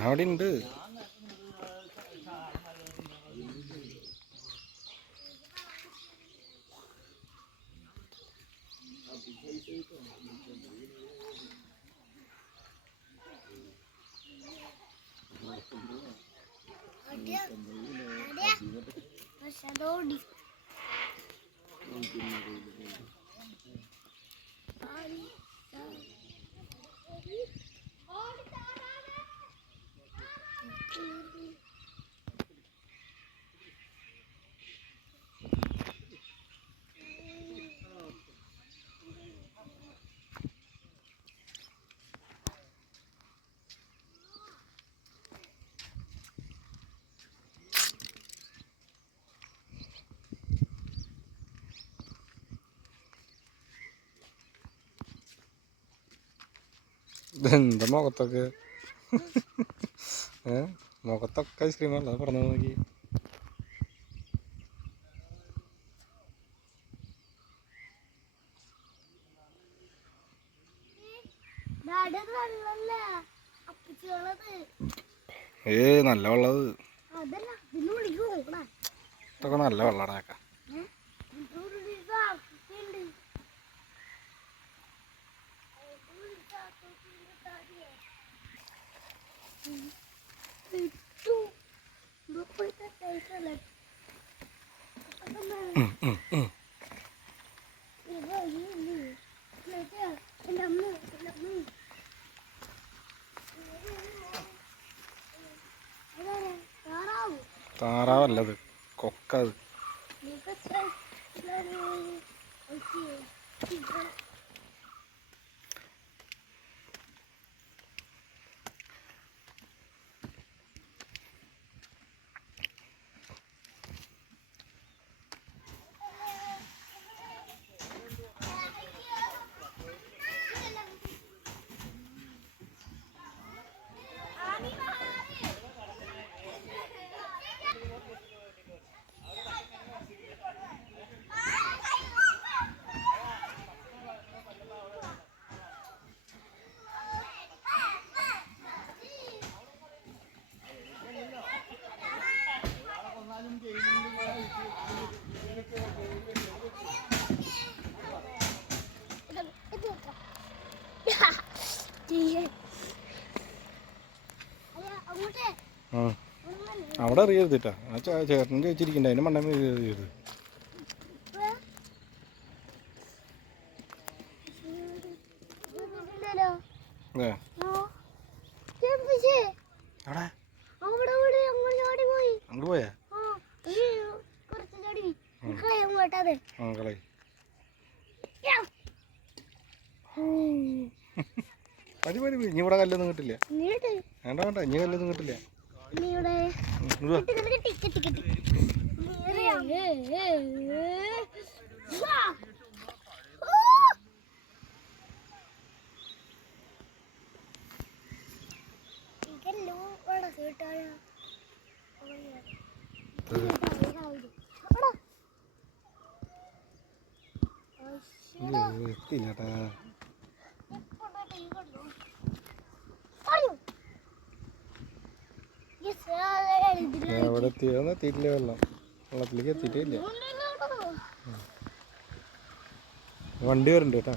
അവിടെ ഉണ്ട് ഇതെന്താ മുഖത്തൊക്കെ? ഏ? മുഖത്തൊക്കെ ഐസ്ക്രീം അല്ല പറഞ്ഞു നോക്കി. ഏ നല്ല വെള്ളത് ഇതൊക്കെ നല്ല വെള്ളടാക്ക താറാവല്ലത്. കൊക്കത് അങ്ങോട്ടേ ആ. അവിടെ അറിയരുതിട്ടാ ആ ചേട്ടൻ ചോദിച്ചിരിക്കണ്ട അതിന് മണ്ണ എറിയരുത് അങ്ങോട്ട് പോയി. അങ്ങോട്ട് മതി മതി. ഇനി ഇവിടെ കല്ലൊന്നും കിട്ടില്ല. വേണ്ട വേണ്ട. ഇനി കല്ലൊന്നും കിട്ടില്ല. എത്തിയില്ലട്ടാ. എവിടെ എത്തിയോന്ന് എത്തിയിട്ടില്ല വെള്ളം. വെള്ളത്തിലേക്ക് എത്തിയിട്ടേ ഇല്ല. വണ്ടി വരുന്നുണ്ട് കേട്ടാ.